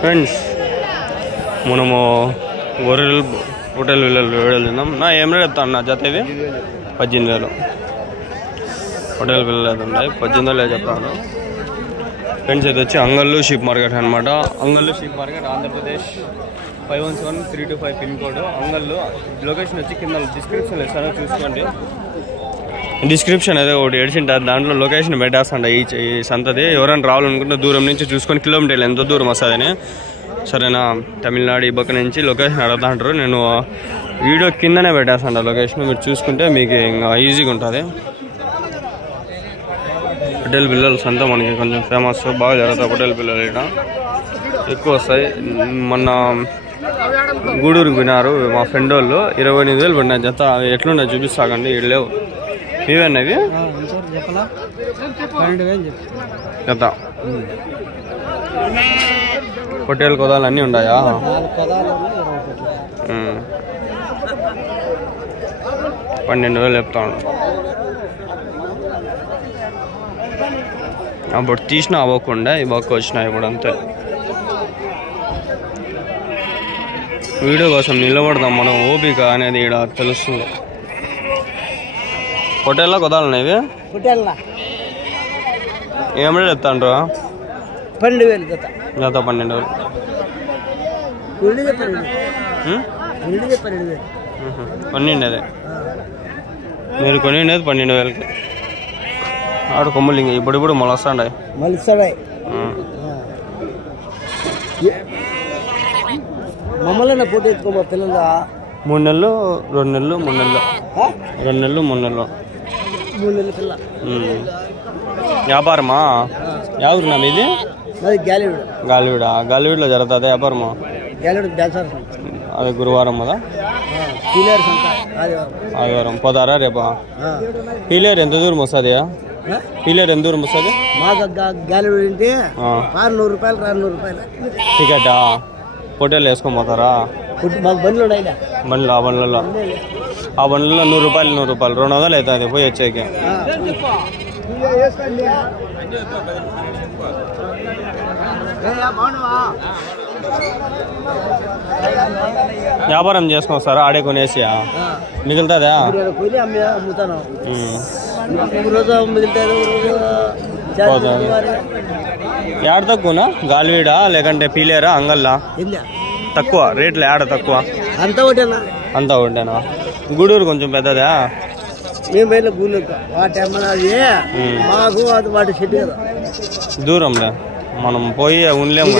Friends మనము గొర్రెలు hotel వీడియోలు తిందాం. నా ఏం రేట్ చెప్తాను నా జత ఇది 18,000. హోటల్ పిల్లలు ఉన్నాయి 18,000 చెప్తాను ఫ్రెండ్స్. ఇది వచ్చి అంగళ్ళు షీప్ మార్కెట్ అనమాట. Angallu sheep market Andhra Pradesh 511325 pin code. Angallu location వచ్చి కింద డిస్క్రిప్షన్ ఇస్తాను చూసుకోండి. డిస్క్రిప్షన్ అదే ఒకటి ఏడ్చింటారు, దాంట్లో లొకేషన్ పెట్టేస్తాంట ఈ సంతది. ఎవరైనా రావాలనుకుంటే దూరం నుంచి చూసుకొని కిలోమీటర్లు ఎంత దూరం వస్తుందని. సరేనా, తమిళనాడు ఈ పక్క నుంచి లొకేషన్ అడుగుతా అంటారు. నేను వీడియో కిందనే పెట్టేస్తాను లొకేషన్, మీరు చూసుకుంటే మీకు ఇంకా ఈజీగా ఉంటుంది. హోటల్ పిల్లలు సంత మనకి కొంచెం ఫేమస్, బాగా జరుగుతాయి హోటల్ పిల్లలు. ఇక్కడ ఎక్కువ వస్తాయి. మొన్న గూడూరుకి విన్నారు మా ఫ్రెండ్ వాళ్ళు, 28,000 పడినా జత. ఎట్లున్నాయి చూపిస్తాకండి. ఇక్కడ లేవు ఇవేనవి జత. హోటల్ కొదాలు అన్నీ ఉన్నాయా? 12,000 చెప్తాను. అప్పుడు తీసినా అవ్వకుండా ఈ బాక్క వచ్చినాయి ఇప్పుడు అంతే. వీడియో కోసం నిలబడదాం మనం, ఓపిక అనేది ఇక్కడ తెలుస్తుంది. హోటల్లో కొదాలు ఇవి ఏమిటో చెప్తాండ్రు? 12,000 జత. 12,000 కొనిండేది మీరు కొనిండేది 12,000కి. ఆడు కొమ్ములు ఇంక ఇప్పుడు మొలస్తాండాయి. మమ్మల్ని ఫోటో ఎత్తుకో పిల్లలు 3 నెలలు 2 నెలలు 3 నెలలు 2 నెలలు 3 నెలలు 3 నెలల పిల్ల. వ్యాపారమా? ఎవరున్నా మీది? గాలివీడా జరుగుతుంది వ్యాపారమా? అది గురువారం కదా, ఆదివారం పోతారా రేపా? పీలేరు ఎంత దూరం వస్తుంది? పీలేరు ఎంత దూరం వస్తుంది? టికెటా? హోటల్ వేసుకొని పోతారా? బండ్లు ఆ బండ్లలో 100 రూపాయలు 200 అవుతుంది పోయి వచ్చేకి. వ్యాపారం చేసుకొని వస్తారా? ఆడే కొనేసి మిగులుతుందా? ఏడ తక్కువనా? గాలివీడా లేకంటే పీలేరా అంగల్లా? తక్కువ రేట్లు ఏడ తక్కువ? అంతా ఒకటేనా? గూడూరు కొంచెం పెద్దదా? దూరంలే, మనం పోయి ఉండలేము.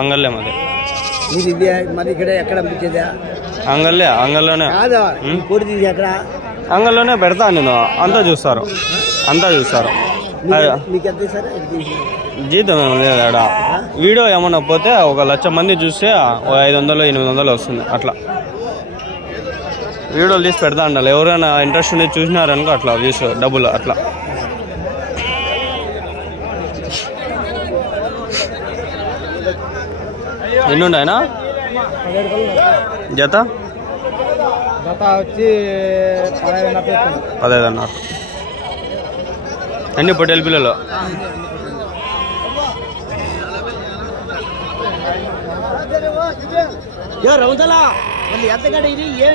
అంగల్లే మరి అంగల్లోనే పెడతా నేను. అంతా చూస్తారు జీతం ఏమో లేదు ఆడ. వీడియో ఏమన్నా పోతే 1,00,000 మంది చూస్తే 500-800 వస్తుంది అట్లా. వీడియోలు తీసి పెడతా ఉండాలి. ఎవరైనా ఇంట్రెస్ట్ ఉండి చూసినారనుకో అట్లా వ్యూస్ డబ్బులు అట్లా. ఎన్ని ఉన్నాయనా జత? వచ్చి 15,500. అన్ని పొట్టేలు పిల్లలు.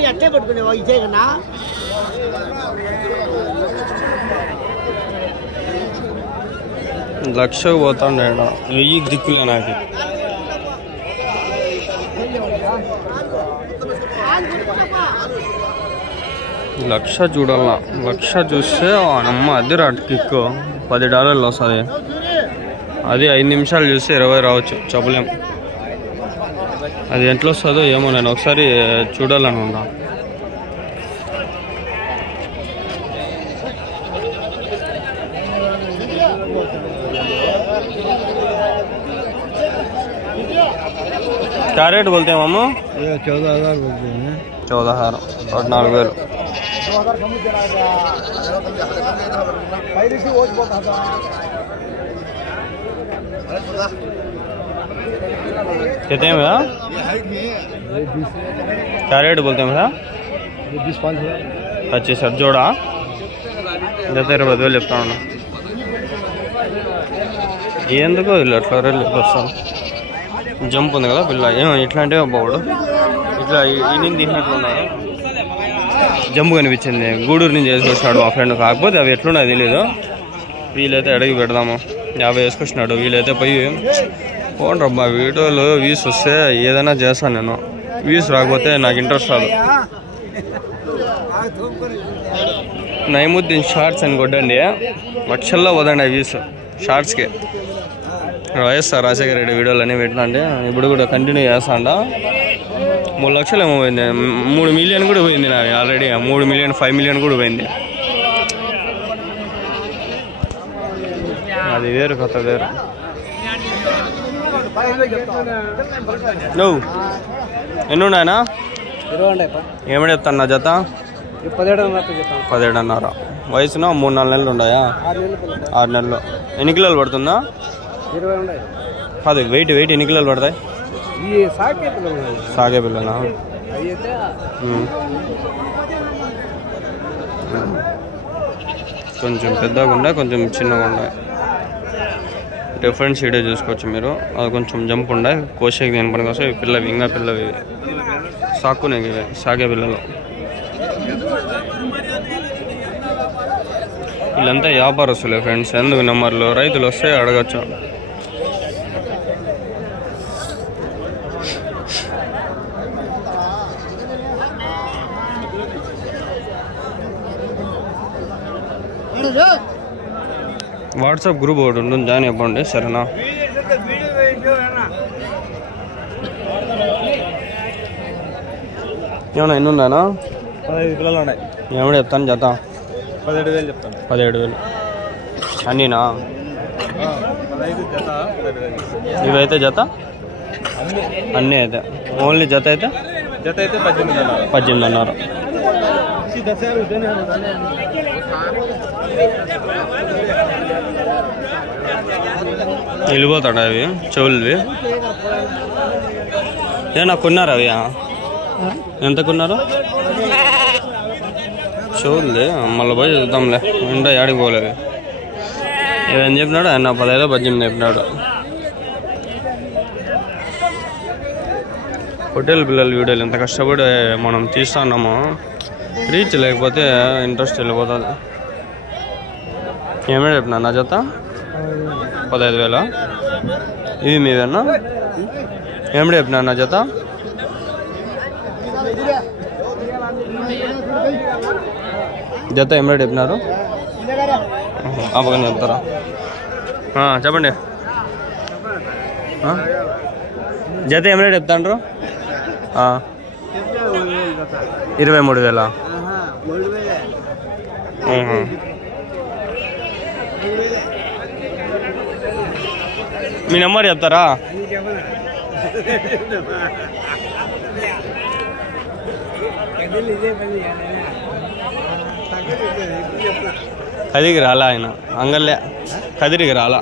ఎట్లే పట్టుకునేవా ఇచ్చేకన్నా? లక్షకు పోతాండే 1000 దిక్కులే నాకు. లక్ష చూడాల. లక్ష చూస్తే నమ్మ అది రాట్ కిక్ $10 వస్తుంది. అది 5 నిమిషాలు చూస్తే 20 రావచ్చు, చెప్పలేం. అది ఎట్లా వస్తుందో ఏమో, నేను ఒకసారి చూడాలని ఉన్నా. क्या रेट बोलते हैं मामू? 14,000 बोलते हैं। 14,000 और 4,000. कितने में भैया? क्या रेट बोलते हैं भैया? 25 सर जोड़ा जैसे 20,000 చెప్తాను. ఎందుకో ఇలా అట్లా రేట్లు వస్తాను. జంప్ ఉంది కదా పిల్ల ఏమో ఇట్లాంటివి బాగుడు ఇట్లా ఈయన తీసినట్లు ఉన్నాడు జంప్ కనిపించింది గూడూరు నుంచి వేసుకొచ్చినాడు మా ఫ్రెండ్ కాకపోతే అవి ఎట్లున్నాయి తెలియదు వీలైతే అడిగి పెడదాము 50 వేసుకొచ్చినాడు వీలైతే పోయి పోండ్రబ్బా వీడియోలో వ్యూస్ వస్తే ఏదైనా చేస్తాను నేను వ్యూస్ రాకపోతే నాకు ఇంట్రెస్ట్ రాదు నైముద్దీన్ షార్ట్స్ అని కొట్టండి లక్షల్లో పోదండి ఆ వ్యూస్ షార్ట్స్కి వైఎస్ఆర్ రాజశేఖర రెడ్డి వీడియోలు అన్నీ పెట్టినండి ఇప్పుడు కూడా కంటిన్యూ చేస్తాండ 3 లక్షలు ఏమో పోయింది 3 మిలియన్ కూడా పోయింది నాది ఆల్రెడీ 3 మిలియన్ 5 మిలియన్ కూడా పోయింది అది వేరు కొత్త వేరు నువ్వు ఎన్ని ఉన్నాయనా ఏమని చెప్తాను నా జత 17.5 వయసున 3-4 నెలలు ఉన్నాయా 6 నెలలు ఎన్ని కిలోలు పడుతుందా కాదు వెయిట్ ఎన్ని కిలోలు పడతాయి సాగే పిల్లనా కొంచెం పెద్దగా ఉన్నాయి కొంచెం చిన్నగా ఉన్నాయి డిఫరెంట్ సీడే చూసుకోవచ్చు మీరు అది కొంచెం జంప్ ఉన్నాయి కోసేకి దేని పని కోసం ఇవి పిల్లవి ఇంకా పిల్లవి సాకునే సాగే పిల్లలు వీళ్ళంతా వ్యాపారస్తులే ఫ్రెండ్స్ ఎందుకు నెంబర్లు రైతులు వస్తే అడగచ్చు వాట్సాప్ గ్రూప్ ఒకటి ఉంటుంది జాయిన్ అయిపోండి సరేనా ఏమన్నా ఎన్ని ఉన్నాయనా 15 పిల్లలు ఉన్నాయి ఏమన్నా చెప్తాను జత 17,000 చెప్తాను 17,000 అన్నీనా ఇవైతే జత అన్నీ అయితే ఓన్లీ జత అయితే 18,500 వెళ్ళిపోతాడు అవి చెవులవి ఏమన్నా కొన్నారు అవి ఎంత కొన్నారు చెవులది మళ్ళీ పోయి చూద్దాంలే ఎండ ఏడికి పోలేవి ఏమని చెప్పినాడు ఆయన 15-18 చెప్పినాడు హోటల్ పిల్లల వీడియోలు ఎంత కష్టపడి మనం తీస్తున్నామో రీచ్ లేకపోతే ఇంట్రెస్ట్ వెళ్ళిపోతుంది ఏమైనా చెప్పినా నా జత 15,000 ఇవి మీవేనా ఏమిటి చెప్పినా నా జత ఏమిటి చెప్పినారు పక్కన చెప్తారా చెప్పండి జత ఏమిటి చెప్తాండ్రు 23,000 మీ నెంబర్ చెప్తారా కదిరికి రాలా ఆయన అంగల్లే కదిరికి రాలా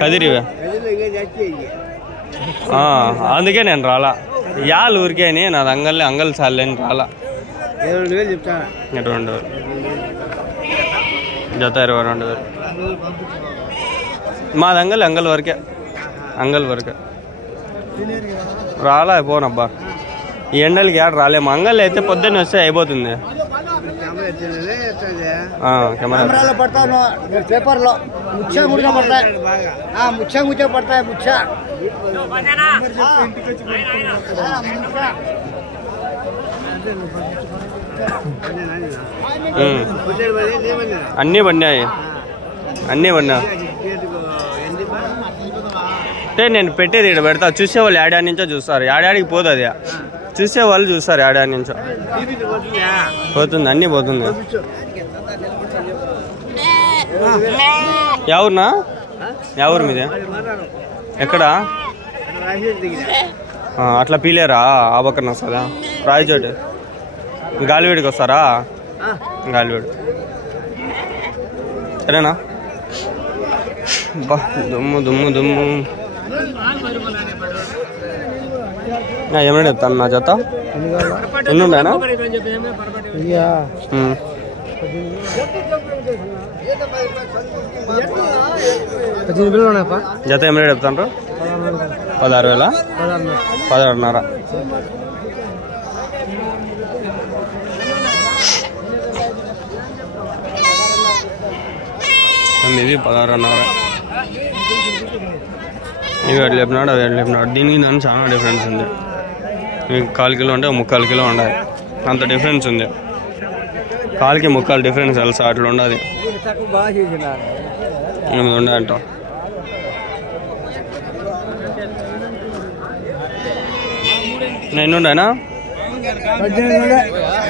కదిరివే అందుకే నేను రాలా యాళ్ళు ఊరికే అని నాది అంగల్ చాలని రాలా 22,000 జత 22,000 మాది అంగల్ వరకే రాలా పోనబ్బా ఈ ఎండలకి ఏడ రాలేము అంగల్ అయితే పొద్దున్న వస్తే అయిపోతుంది కెమెరాలో పడతాను పేపర్లో ముచ్చగా పడతాయి ముచ్చ పడతాయి ముచ్చ అన్నీ పడినాయి అంటే నేను పెట్టేది ఇక్కడ పెడతా చూసేవాళ్ళు ఏడాది నుంచో చూస్తారు ఏడాడికి పోదు అది చూసేవాళ్ళు చూస్తారు ఏడాది నుంచో పోతుంది అన్నీ పోతుంది ఎవరునా ఎవరు మీదే ఎక్కడ అట్లా పీలేరా ఆ పక్కన వస్తుందా రాయచోటి గాలివేడికి వస్తారా గాలివేడి సరేనా బా దుమ్ము ఏమైనా చెప్తాను నా జత ఎన్ని ఉన్నాయనా జత ఏమైనా చెప్తాను 16,000 16,500. ఇది 16,500. ఇవి అటు లేపినాడు అవి అటు లేపినాడు. దీనికి దానికి చాలా డిఫరెన్స్ ఉంది. ఇవి 1/4 కిలో ఉంటే 3/4 కిలో ఉండాలి, అంత డిఫరెన్స్ ఉంది. 1/4కి 3/4 డిఫరెన్స్ తెలుసా, అట్లా ఉండదు. 8 ఉన్నాయంట. ఎన్ని ఉన్నాయనా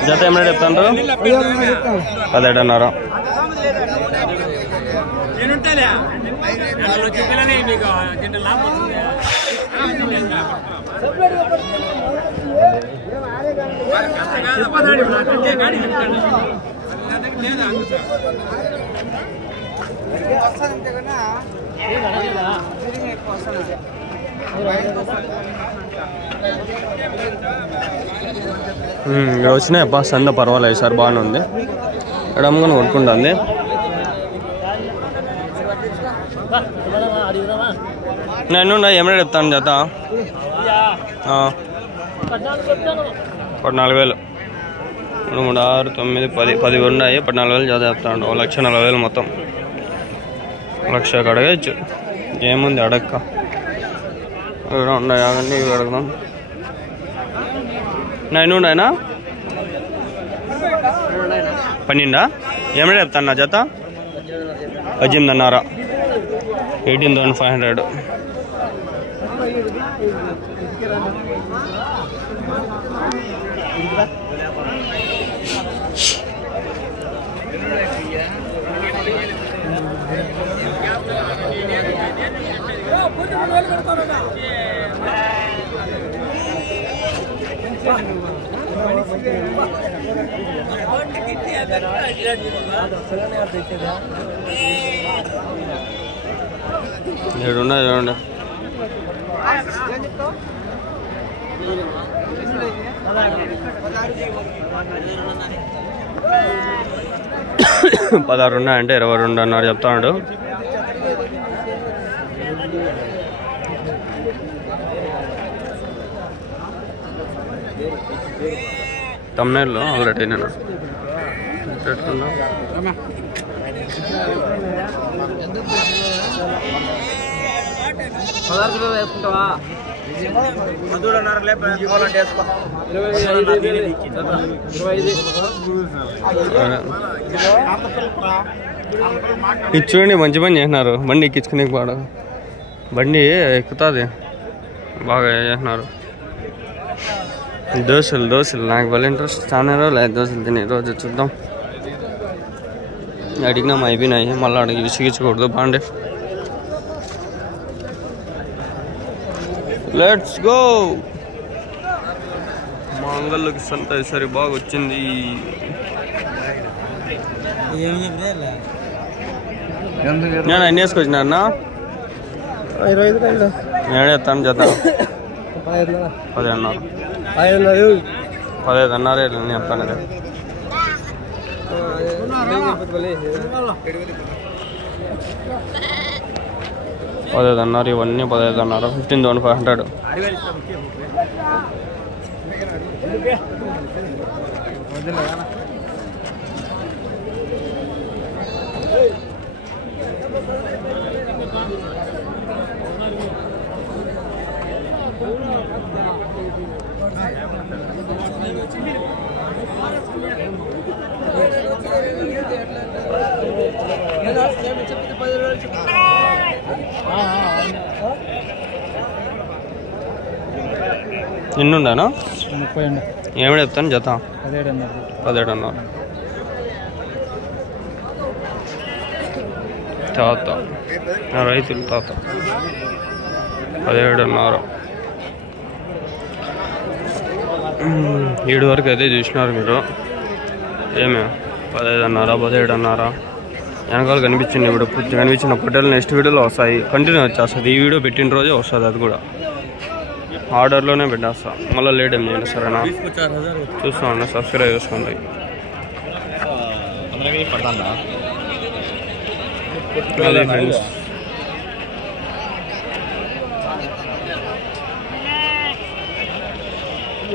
జత ఏమైనా చెప్తాను? 17,500. ఇక్కడ వచ్చినాయి అబ్బా సంద పర్వాలేదు సార్, బాగానే ఉంది. ఇక్కడ అమ్మగానే కొట్టుకుంటుంది. నేను ఏమైనా చెప్తాను జత? 14,000. 3, 6, 9, 10 ఉన్నాయి. 14,000 జత చెప్తాను. 1,40,000 మొత్తం. 1,00,000 అడగచ్చు, ఏముంది అడక్క. ఇవి ఉన్నాయి కాకండి, ఇవి అడుగుదాం. 9 ఉన్నాయినా? 12 ఏమైనా చెప్తాను నా జత? 18,500. 18,500. చూడండి 16 ఉన్నాయంటే 22 అన్నారు చెప్తాడు. తమ్ముళ్ళు ఆల్రెడీ నేను పెట్టుకున్నా. ఇది చూడండి మంచి పని చేసినారు, బండి ఎక్కించుకునే పాడు. బండి ఎక్కుతుంది బాగా చేసినారు. దోశలు నాకు భలే ఇంట్రెస్ట్, చాలా రోజులు దోశలు తిని. రోజు చూద్దాం. అడిగినాం అయిపోయినాయి, మళ్ళీ అడిగి విసిగించకూడదు. బాండే లెట్స్ గో. మా అంగళ్ళకి సంత ఈసారి బాగా వచ్చింది. నేను ఎన్ని వేసుకొచ్చినారన్నా? 25 నేనే ఎత్తాను జత 15 అన్నారు. 15 అన్నారే నేను చెప్తాను. 15 అన్నారు. ఇవన్నీ 15 అన్నారు. 15,500. ఎన్నుండానా? 30. ఏమిటి చెప్తాను జత? 17 అన్నారు. తాత రైతులు తాత 17 అన్నారు. 7 వరకు అయితే చూసినారు మీరు. ఏమే 15 అన్నారా 17 అన్నారా? వెనకాల కనిపించింది. ఇప్పుడు కనిపించిన పొట్టేలు నెక్స్ట్ వీడియోలో వస్తాయి, కంటిన్యూ వచ్చేస్తుంది. ఈ వీడియో పెట్టిన రోజే వస్తుంది, అది కూడా ఆర్డర్లోనే పెట్టేస్తా. మళ్ళీ లేట్ ఏం చేయండి సరేనా? చూస్తాను, సబ్స్క్రైబ్ చేసుకోండి. అది ఫ్రెండ్స్.